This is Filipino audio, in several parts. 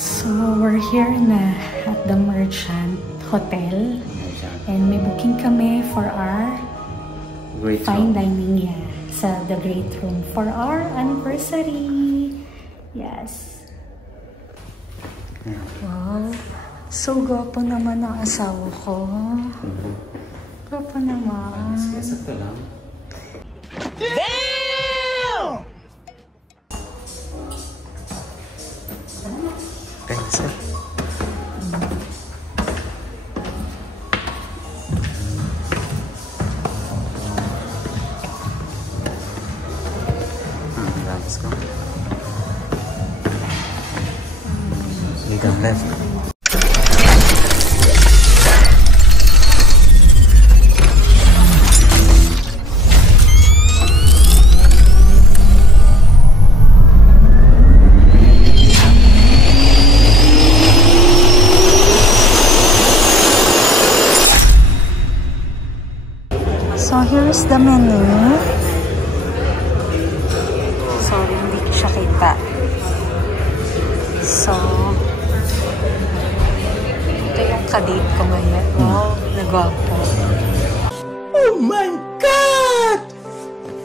So, we're here na at the Merchant Hotel. And may booking kami for our fine dining sa The Great Room for our anniversary. Yes. Wow. So, gwapo naman ang asawa ko. Gwapo naman. Sakto lang. Damn! Thanks, sir. Let's go. Legal left. So, here's the menu. Sorry, hindi ko siya kita. So, ito yung kadate ko ngayon. Wow, nagwapo. Oh my God!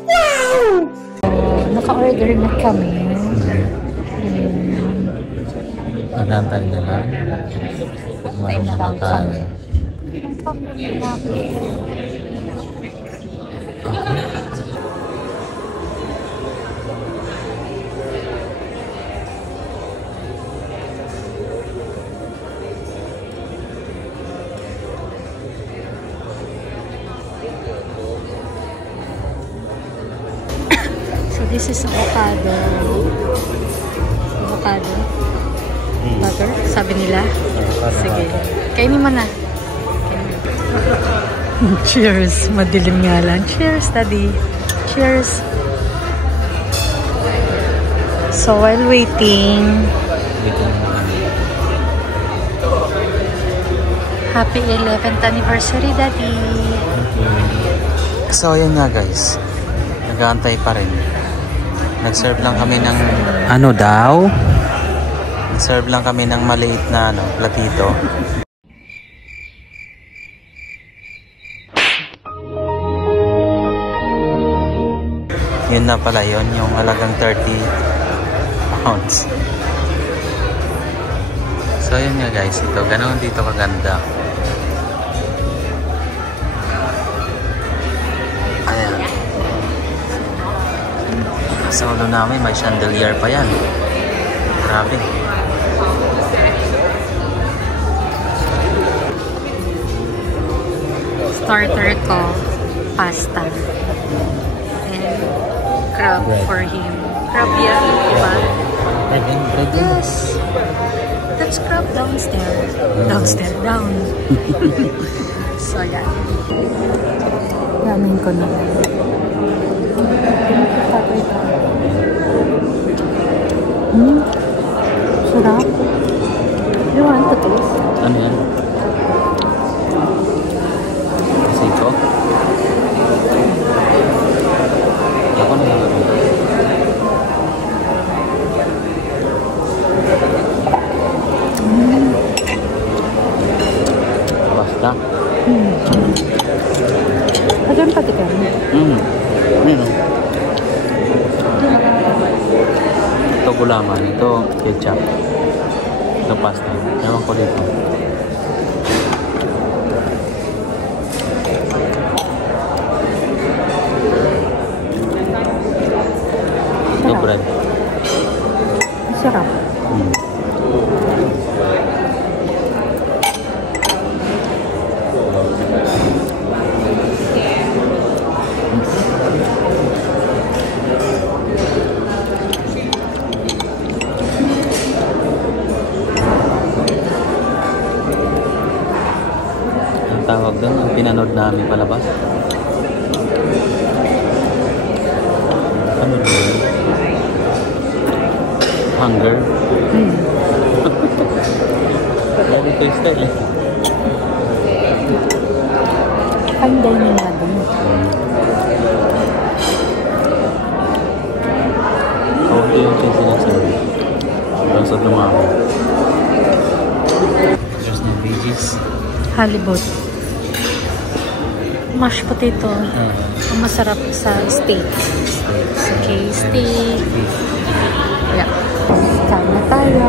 Wow! So, naka-order na kami. Magantay na lang. Tayo na lang kami. Ang pag-namin. So this is avocado. Avocado. Butter, sabi nila. Sige. Kainin mo na. Cheers. Madilim nga lang. Cheers, Daddy. Cheers. So while waiting, happy 11th anniversary, Daddy. So, yun nga guys. Nag-aantay pa rin. Nag-serve lang kami ng... Ano daw? Nag-serve lang kami ng maliit na platito. Yun na pala yun, yung halagang 30 pounds. So yun nga guys, ito, ganun dito kaganda. Ayan. Sa ulo namin, may chandelier pa yan. Grabe. Starter ko, pasta. And crab for him. Crab yan, diba? Yes. That's crab downstairs. Downstairs, down. So, yan. Ramen ko na. Sarap. You want to taste? Ano yan? Siko? Ako na lang. Basta? Ayan pati ka. Ano? Ito gulaman, ito ketchup, ito pasta. Ewan ko dito. Ito bread. Sarap. Tawag doon, ang pinanood namin palabas. Ano doon? Hunger? Very tasty eh. Fine dining nga doon. Okay yung sinasabi. Sobrang lumaki. There's no veggies. Halibut. Mashed potato. Ang masarap sa steak. Okay, steak. Yeah. Kain na tayo.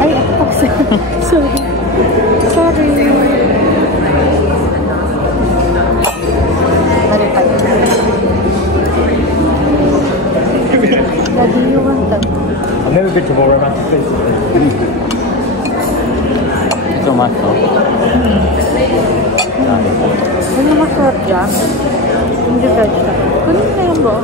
Ay, sorry. Sorry. Daddy, you want that? I've never been to a more romantic place. Tomato. Ano masarap dyan? Hindi vegetable. Kunin na yung bo.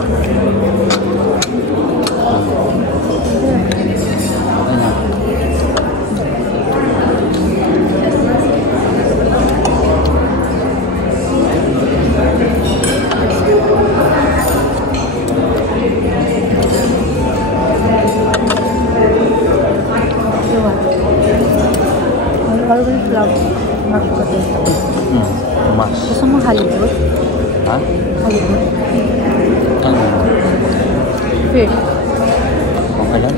I always love mashed potato. Mas. Gusto mo halibut? Ha? Halibut. Ano? Fish. Okay lang?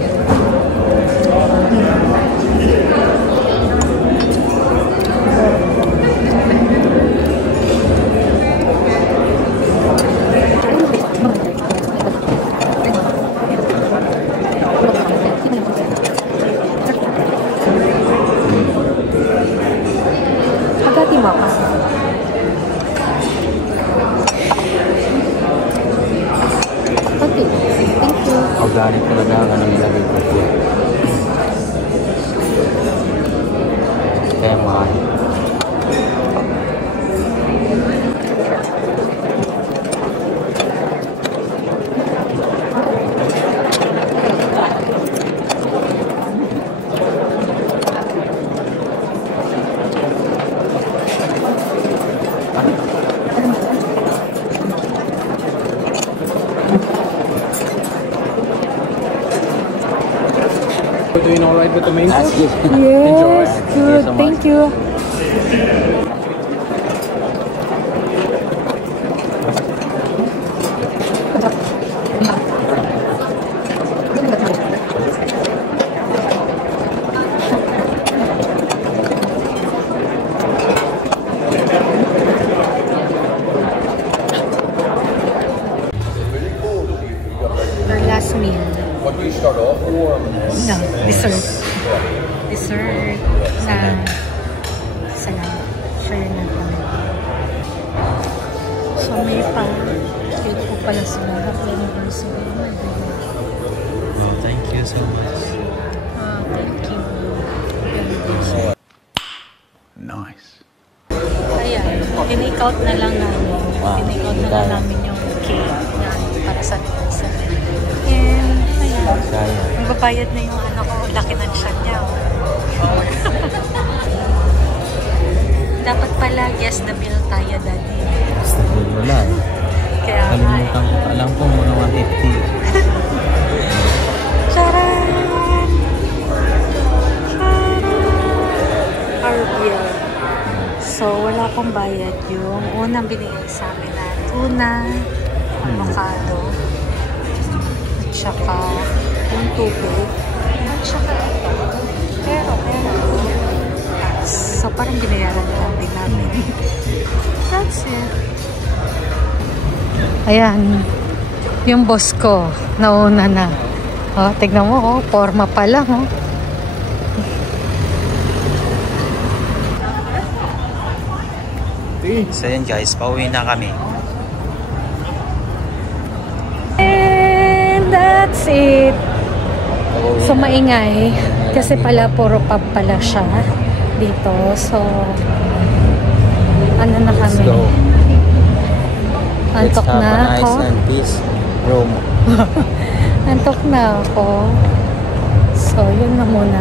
Agati mo ka. Okay. Thank you. Organic talaga ang ano nilagay ko po. Kaya mahal. We're doing all right with the main course? Yes, good. Thank you. Our last meal. What do you start off or? No, dessert. Dessert na salamat. Share na kami. So may pa. Cute po pala sila. Happy anniversary. Oh my God. Oh, thank you so much. Thank you. Happy anniversary. Nice. Ayan, in-take out na lang namin. In-take out na lang namin yung cake na para sa anniversary. And, ayan. Magbabayad na yung anak ko. Laki ng tiyan niya. Dapat pala, guess the bill tayo, Daddy. Basta wala eh. Kaya, Kalimutan ko. Alam ko mga 150. Charan! Our bill. So, wala pong bayad yung unang binigay sa amin na tuna, avocado, at saka yung tubig, at saka ito. Pero, so parang binayaran na lang din namin. That's it. Ayan, yung boss ko, nauna na. Oh, tignan mo, oh, forma pa lang, oh. So yun guys, pauwi na kami. And that's it. So maingay kasi pala puro pub pala siya dito. So ano na kami? Antok na ako. Let's have a nice and peace room. Antok na ako. So yun na muna.